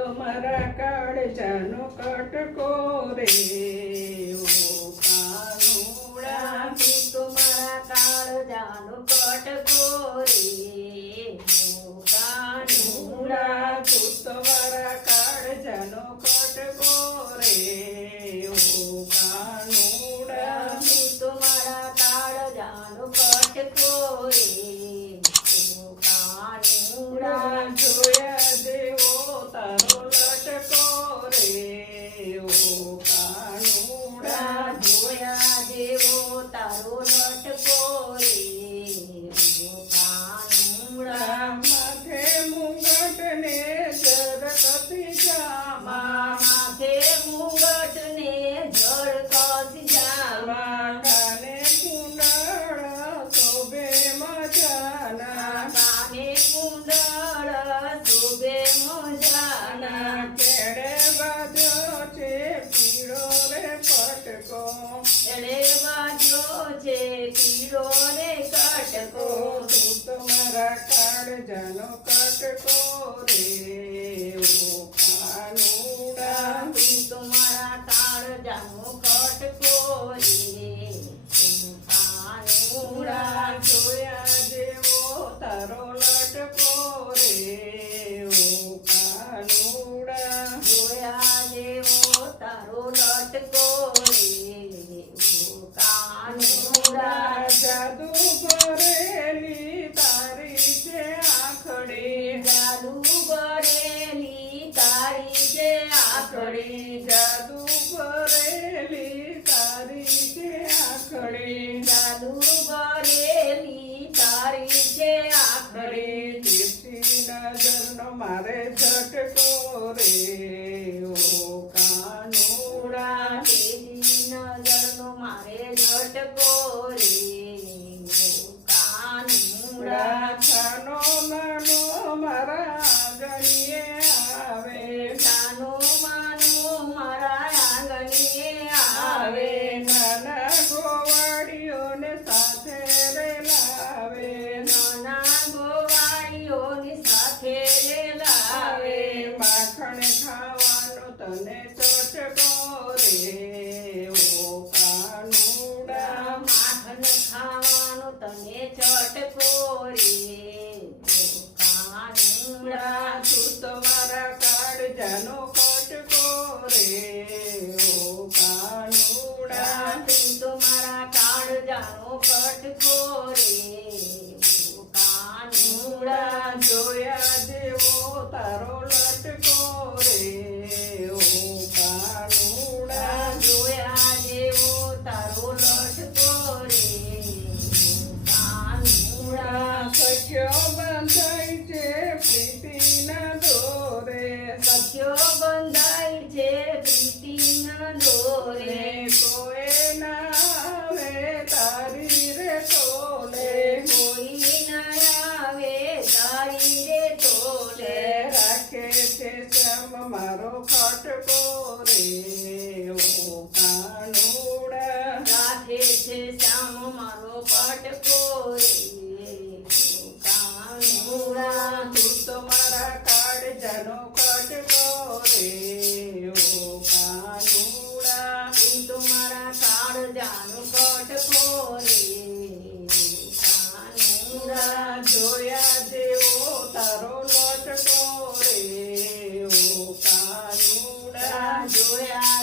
તો મારા કાળજાનો કટકો રે ઓ કાનુડા તું તો મારા કાળજાનો કટકો રે ઓ કાનુડા તું તો મારા કાળજાનો કટકો રે ઓ કાનુડા તું તો મારા કાળજાનો કટકો રે ઓ કાનુડા જોયા દેવો તારો લટકો રે ઓ કાનુડા જોયા દેવો તારો લટકો રે ઓ કાનુડા માથે મુંગટ ને જરકતી જામા માથે મુગટ ને ઝળકતી જામા કાને કુંડળ શોભે મજાના કાને કુંડળ શોભે મજાના કેડે બાજો છે પીળો રે પટકો એળે વાગ્યો છે પીળો રે કટકો તું તો મારા કાળજાનો કટકો રે ઓ કાનુડા તું તો મારા કાળજાનો કટકો રે ઓ કાનુડા જોયા જેવો તારો લટકો રે ઓ કાનુડા જોયા જેવો તારો લટકો રે ઓ કાનુડા જાદુ ભરેલી તારી છે આંખડી જાદુ ભરેલી તારી છે આંખડી જાદુ ભરેલી તારી છે આંખડી જાદુ ભરેલી તારી છે આંખડી તીરથી નજરનો મારે ઝટકો રે ઓ કાનુડા તેરી નજરનો મારે ઝટકો રે ઓ કાનુડા ખાનો માનો મારા આંગણીએ આવે જાનો માનો મારા આંગણીએ આવે આવે નાના ગોવાળીઓને સાથે રે લાવે નાના ગોવાળીઓની સાથે રે લાવે માખણ ખાવાનો તને ચટકો રે ઓ કાનુડા માખણ ખાવાનો તને ચટકો રે ઓ કાનુડા તું તો મારા કાળજાનો કટકો રે ઓ કાનુડા તું તો મારા કાળજાનો કટકો રે ઓ કાનુડા જોયા દેવો તારો લટકો રે ઓ કાનુડા જોયા જેવો તારો લટકો રે ઓ કાનુડા સખ્યો બંધાય છે પ્રીતિના દોરે સખ્યો બંધાય છે પ્રીતિના દોરે કોઈ ના આવે તારી રે તોલે કોઈ ના આવે તારી રે તોલે રાખે છે શ્યામ મારો ખટકો રે ઓ કાનુડા રાખે છે શ્યામ મારો કટકો રે ઓ કાનુડા તું તો મારા કાળજાનો કટકો રે ઓ કાનુડા તું તો મારા કાળજાનો કટકો રે ઓ કાનુડા જોયા જેવો તારો લટકો રે ઓ કાનુડા જોયા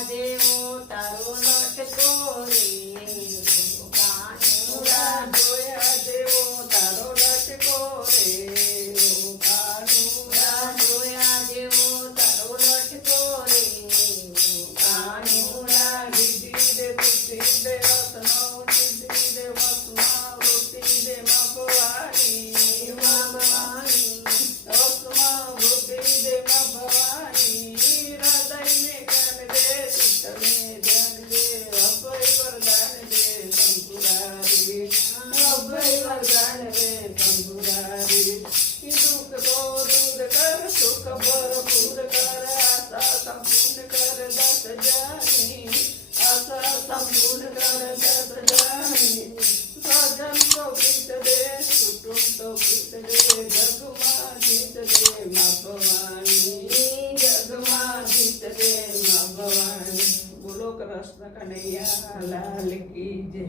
બોલો કૃષ્ણ કનૈયા લાલ કી જય.